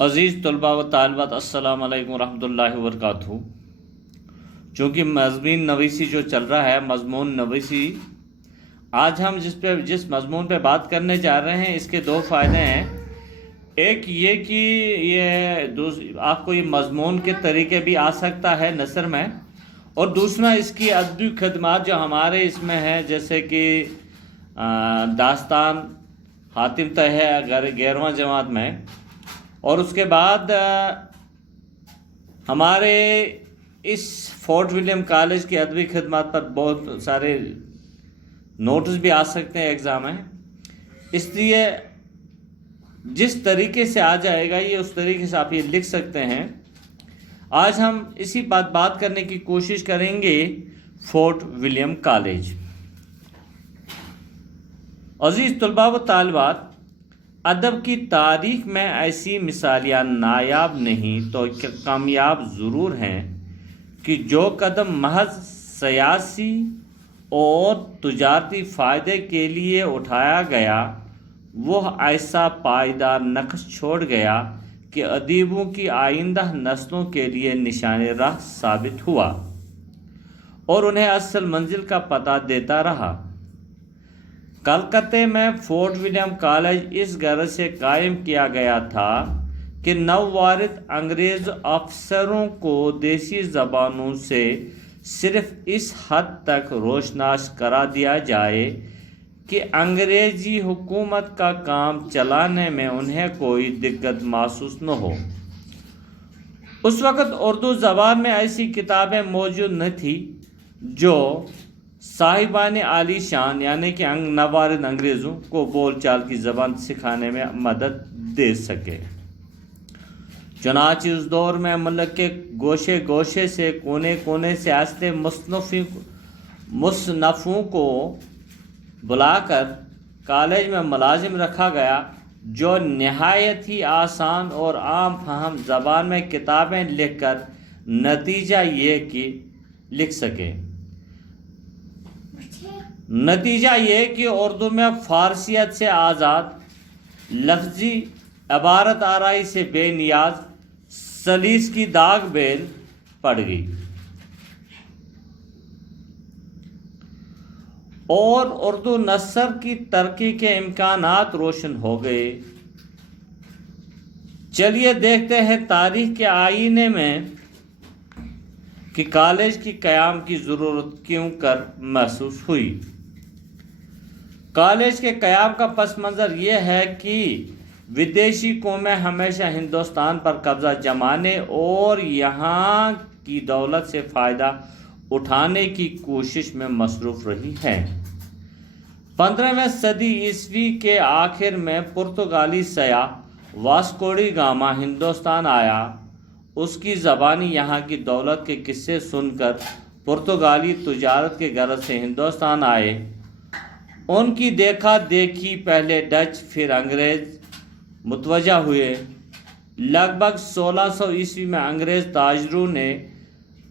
عزیز طلباء و طالبات، السلام علیکم ورحمۃ اللہ وبرکاتہ۔ چونکہ مضمون نویسی جو چل رہا ہے، مضمون نویسی، آج ہم جس مضمون پہ بات کرنے جا رہے ہیں، اس کے دو فائدے ہیں۔ ایک یہ کہ آپ کو یہ مضمون کے طریقے بھی آ سکتا ہے نثر میں، اور دوسرا اس کی ادبی خدمات جو ہمارے اس میں ہے، جیسے کہ داستان حاتم طے ہے 11واں جماعت میں، اور اس کے بعد ہمارے اس فورٹ ولیم کالج کی ادبی خدمات پر بہت سارے نوٹس بھی آ سکتے ہیں ایگزام میں۔ اس لیے جس طریقے سے آ جائے گا یہ اس طریقے سے آپ یہ لکھ سکتے ہیں۔ آج ہم اسی بات کرنے کی کوشش کریں گے فورٹ ولیم کالج۔ عزیز طلباء و طالبات، ادب کی تاریخ میں ایسی مثالیاں نایاب نہیں تو کامیاب ضرور ہیں کہ جو قدم محض سیاسی اور تجارتی فائدے کے لیے اٹھایا گیا وہ ایسا پائیدار نقش چھوڑ گیا کہ ادیبوں کی آئندہ نسلوں کے لیے نشان راہ ثابت ہوا اور انہیں اصل منزل کا پتہ دیتا رہا۔ کلکتے میں فورٹ ولیم کالج اس غرض سے قائم کیا گیا تھا کہ نووارد انگریز افسروں کو دیسی زبانوں سے صرف اس حد تک روشناس کرا دیا جائے کہ انگریزی حکومت کا کام چلانے میں انہیں کوئی دقت محسوس نہ ہو۔ اس وقت اردو زبان میں ایسی کتابیں موجود نہ تھیں جو صاحبان عالی شان یعنی کہ نووارد انگریزوں کو بول چال کی زبان سکھانے میں مدد دے سکے۔ چنانچہ اس دور میں ملک کے گوشے گوشے سے، کونے کونے سے ایسے مصنفوں کو بلا کر کالج میں ملازم رکھا گیا جو نہایت ہی آسان اور عام فہم زبان میں کتابیں لکھ کر نتیجہ یہ کہ اردو میں فارسیت سے آزاد، لفظی عبارت آرائی سے بے نیاز، سلیس کی داغ بیل پڑ گئی اور اردو نثر کی ترقی کے امکانات روشن ہو گئے۔ چلیے دیکھتے ہیں تاریخ کے آئینے میں کہ کالج کی قیام کی ضرورت کیوں کر محسوس ہوئی۔ کالج کے قیام کا پس منظر یہ ہے کہ ودیشی قومیں ہمیشہ ہندوستان پر قبضہ جمانے اور یہاں کی دولت سے فائدہ اٹھانے کی کوشش میں مصروف رہی ہیں۔ 15ویں صدی عیسوی کے آخر میں پرتگالی سیاح واسکو ڈی گاما ہندوستان آیا۔ اس کی زبانی یہاں کی دولت کے قصے سن کر پرتگالی تجارت کے غرض سے ہندوستان آئے۔ ان کی دیکھا دیکھی پہلے ڈچ پھر انگریز متوجہ ہوئے۔ لگ بھگ 1600 عیسوی میں انگریز تاجروں نے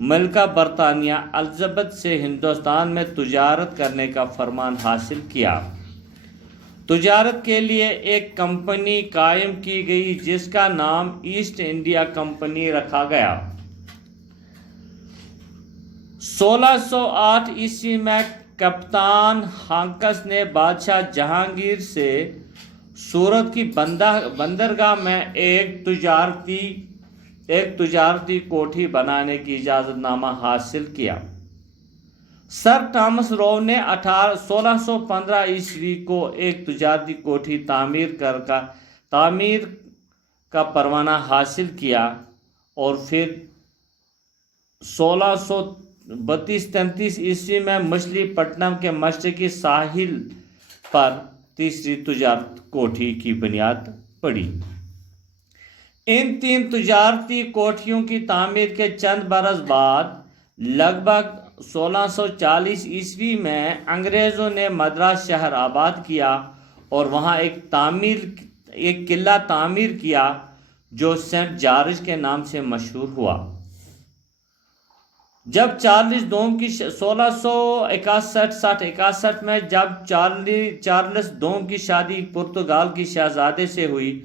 ملکہ برطانیہ الزبتھ سے ہندوستان میں تجارت کرنے کا فرمان حاصل کیا۔ تجارت کے لیے ایک کمپنی قائم کی گئی جس کا نام ایسٹ انڈیا کمپنی رکھا گیا۔ 1608 عیسوی میں کپتان ہانکس نے بادشاہ جہانگیر سے سورت کی بندرگاہ میں ایک تجارتی کوٹھی بنانے کی اجازت نامہ حاصل کیا۔ سر تھامس رو نے 1615 عیسوی کو ایک تجارتی کوٹھی تعمیر کا پروانہ حاصل کیا اور پھر 1632-33 عیسوی میں مچھلی پٹنم کے مشرقی ساحل پر تیسری تجارتی کوٹھی کی بنیاد پڑی۔ ان 3 تجارتی کوٹھیوں کی تعمیر کے چند برس بعد لگ بھگ 1640 عیسوی میں انگریزوں نے مدراس شہر آباد کیا اور وہاں ایک قلعہ تعمیر کیا جو سینٹ جارج کے نام سے مشہور ہوا۔ جب 1661 میں جب چارلس دوم کی شادی پرتگال کی شہزادے سے ہوئی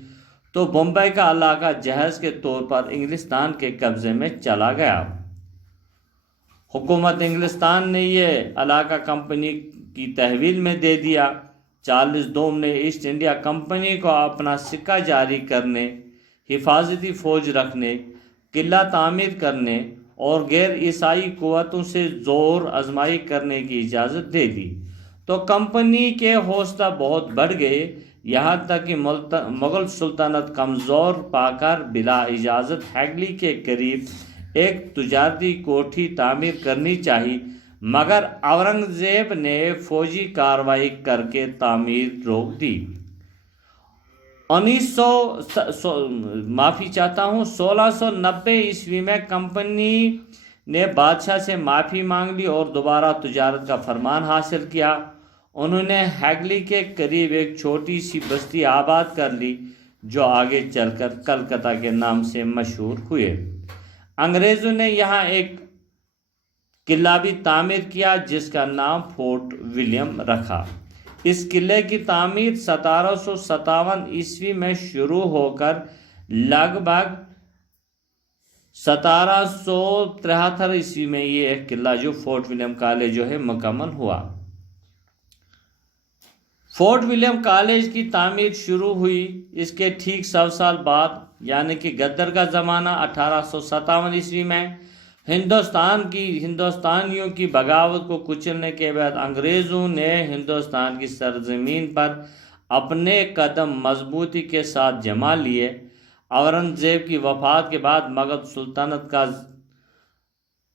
تو بمبئی کا علاقہ جہیز کے طور پر انگلستان کے قبضے میں چلا گیا۔ حکومت انگلستان نے یہ علاقہ کمپنی کی تحویل میں دے دیا۔ چارلس دوم نے ایسٹ انڈیا کمپنی کو اپنا سکہ جاری کرنے، حفاظتی فوج رکھنے، قلعہ تعمیر کرنے اور غیر عیسائی قوتوں سے زور آزمائی کرنے کی اجازت دے دی، تو کمپنی کے حوصلہ بہت بڑھ گئے، یہاں تک کہ مغل سلطنت کمزور پا کر بلا اجازت ہیگلی کے قریب ایک تجارتی کوٹھی تعمیر کرنی چاہی، مگر اورنگزیب نے فوجی کارروائی کر کے تعمیر روک دی۔ 1690 عیسوی میں کمپنی نے بادشاہ سے معافی مانگ لی اور دوبارہ تجارت کا فرمان حاصل کیا۔ انہوں نے ہیگلی کے قریب ایک چھوٹی سی بستی آباد کر لی، جو آگے چل کر کلکتہ کے نام سے مشہور ہوئے۔ انگریزوں نے یہاں ایک قلعہ بھی تعمیر کیا جس کا نام فورٹ ولیم رکھا۔ اس قلعے کی تعمیر 1757 عیسوی میں شروع ہو کر لگ بھگ 1773 عیسوی میں یہ قلعہ جو فورٹ ولیم کالج جو ہے مکمل ہوا۔ فورٹ ولیم کالج کی تعمیر شروع ہوئی، اس کے ٹھیک 100 سال بعد یعنی کہ غدر کا زمانہ 1857 عیسوی میں ہندوستانیوں کی بغاوت کو کچلنے کے بعد انگریزوں نے ہندوستان کی سرزمین پر اپنے قدم مضبوطی کے ساتھ جما لیے۔ اورنگزیب کی وفات کے بعد مغل سلطنت کا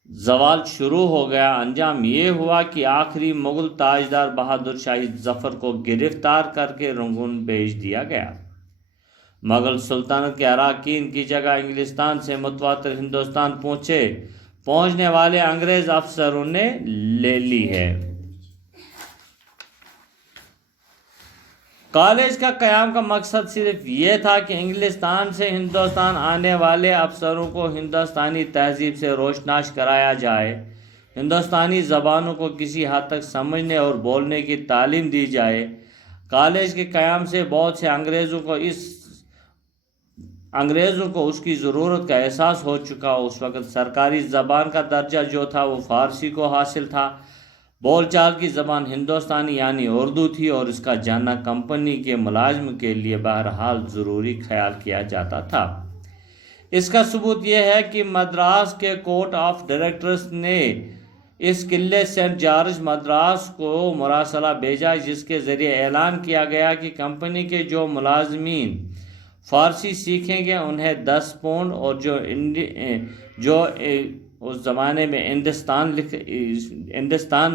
زوال شروع ہو گیا۔ انجام یہ ہوا کہ آخری مغل تاجدار بہادر شاہ ظفر کو گرفتار کر کے رنگون بھیج دیا گیا۔ مغل سلطنت کے اراکین کی جگہ انگلستان سے متواتر ہندوستان پہنچنے والے انگریز افسروں نے لے لی ہے۔ کالج کا قیام کا مقصد صرف یہ تھا کہ انگلستان سے ہندوستان آنے والے افسروں کو ہندوستانی تہذیب سے روشناس کرایا جائے، ہندوستانی زبانوں کو کسی حد تک سمجھنے اور بولنے کی تعلیم دی جائے۔ کالج کے قیام سے بہت سے انگریزوں کو اس کی ضرورت کا احساس ہو چکا۔ اس وقت سرکاری زبان کا درجہ جو تھا وہ فارسی کو حاصل تھا، بول چال کی زبان ہندوستانی یعنی اردو تھی، اور اس کا جاننا کمپنی کے ملازم کے لیے بہرحال ضروری خیال کیا جاتا تھا۔ اس کا ثبوت یہ ہے کہ مدراس کے کورٹ آف ڈائریکٹرز نے اس قلعے سینٹ جارج مدراس کو مراسلہ بھیجا، جس کے ذریعے اعلان کیا گیا کہ کمپنی کے جو ملازمین فارسی سیکھیں گے انہیں 10 پاؤنڈ، اور جو اس زمانے میں ہندوستان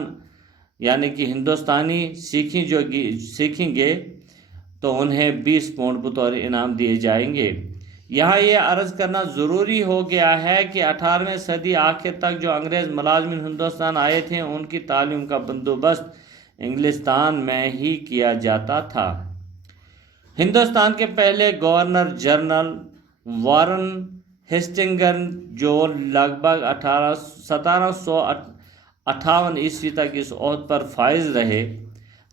یعنی کہ ہندوستانی سیکھیں گے تو انہیں 20 پاؤنڈ بطور انعام دیے جائیں گے۔ یہاں یہ عرض کرنا ضروری ہو گیا ہے کہ 18ویں صدی آخر تک جو انگریز ملازمین ہندوستان آئے تھے ان کی تعلیم کا بندوبست انگلستان میں ہی کیا جاتا تھا۔ ہندوستان کے پہلے گورنر جنرل وارن ہیسٹنگز جو لگ بھگ 1758 عیسوی تک اس عہد پر فائز رہے،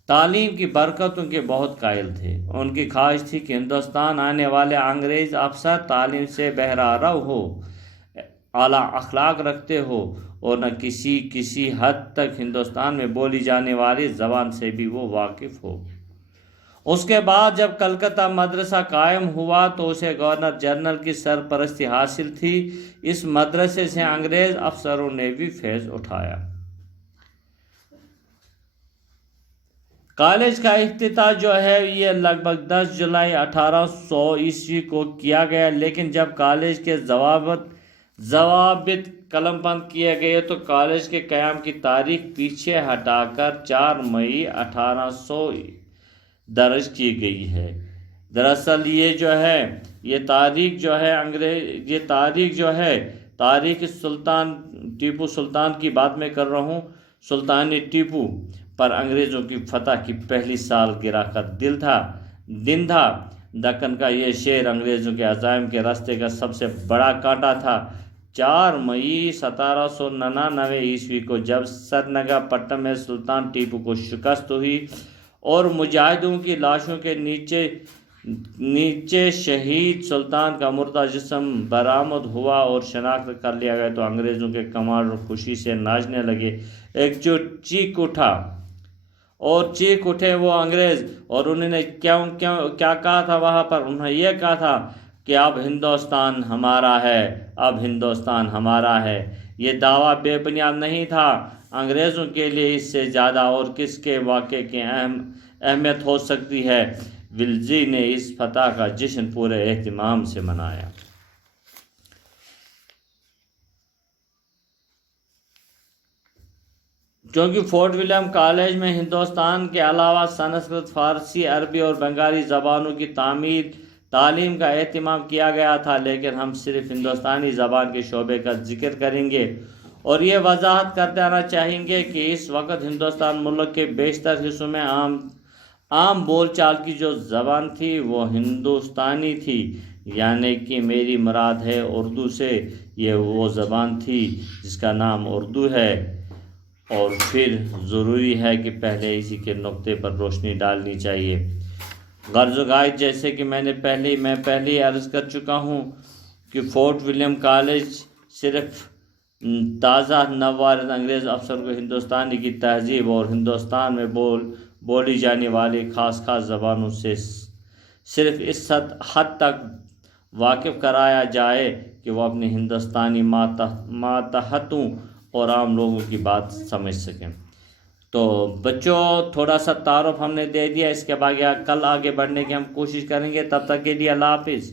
تعلیم کی برکتوں کے بہت قائل تھے۔ ان کی خواہش تھی کہ ہندوستان آنے والے انگریز افسر تعلیم سے بہرہ رو ہو، اعلیٰ اخلاق رکھتے ہو، اور نہ کسی حد تک ہندوستان میں بولی جانے والی زبان سے بھی وہ واقف ہو۔ اس کے بعد جب کلکتہ مدرسہ قائم ہوا تو اسے گورنر جنرل کی سرپرستی حاصل تھی۔ اس مدرسے سے انگریز افسروں نے بھی فیض اٹھایا۔ کالج کا افتتاح جو ہے یہ لگ بھگ 10 جولائی 1800 عیسوی کو کیا گیا، لیکن جب کالج کے ضوابط قلم بند کیے گئے تو کالج کے قیام کی تاریخ پیچھے ہٹا کر 4 مئی 1800 درج کی گئی ہے۔ دراصل یہ تاریخ جو ہے تاریخ سلطان ٹیپو سلطان کی بات میں کر رہا ہوں، سلطانی ٹیپو پر انگریزوں کی فتح کی پہلی سالگرہ کا دن تھا۔ دکن کا یہ شہر انگریزوں کے عزائم کے راستے کا سب سے بڑا کانٹا تھا۔ 4 مئی 1799 عیسوی کو جب سرنگا پٹم میں سلطان ٹیپو کو شکست ہوئی اور مجاہدوں کی لاشوں کے نیچے نیچے شہید سلطان کا مردہ جسم برآمد ہوا اور شناخت کر لیا گیا تو انگریزوں کے کمانڈر خوشی سے ناچنے لگے۔ ایک جو چیخ اٹھے وہ انگریز، اور انہوں نے کیا کہا تھا وہاں پر؟ انہوں نے یہ کہا تھا کہ اب ہندوستان ہمارا ہے، اب ہندوستان ہمارا ہے۔ یہ دعویٰ بے بنیاد نہیں تھا۔ انگریزوں کے لیے اس سے زیادہ اور کس کے واقعے کی اہمیت ہو سکتی ہے؟ ولزی نے اس فتح کا جشن پورے اہتمام سے منایا۔ کیونکہ فورٹ ولیم کالج میں ہندوستان کے علاوہ سنسکرت، فارسی، عربی اور بنگالی زبانوں کی تعلیم کا اہتمام کیا گیا تھا، لیکن ہم صرف ہندوستانی زبان کے شعبے کا ذکر کریں گے اور یہ وضاحت کر دینا چاہیں گے کہ اس وقت ہندوستان ملک کے بیشتر حصوں میں عام بول چال کی جو زبان تھی وہ ہندوستانی تھی، یعنی کہ میری مراد ہے اردو سے۔ یہ وہ زبان تھی جس کا نام اردو ہے، اور پھر ضروری ہے کہ پہلے اسی کے نقطے پر روشنی ڈالنی چاہیے۔ غرض و غائب جیسے کہ میں پہلے عرض کر چکا ہوں کہ فورٹ ولیم کالج صرف تازہ نووارد انگریز افسر کو ہندوستانی کی تہذیب اور ہندوستان میں بولی جانے والی خاص زبانوں سے صرف اس حد تک واقف کرایا جائے کہ وہ اپنے ہندوستانی ماتحتوں اور عام لوگوں کی بات سمجھ سکیں۔ تو بچوں، تھوڑا سا تعارف ہم نے دے دیا، اس کے بعد کل آگے بڑھنے کی ہم کوشش کریں گے۔ تب تک کے لیے اللہ حافظ۔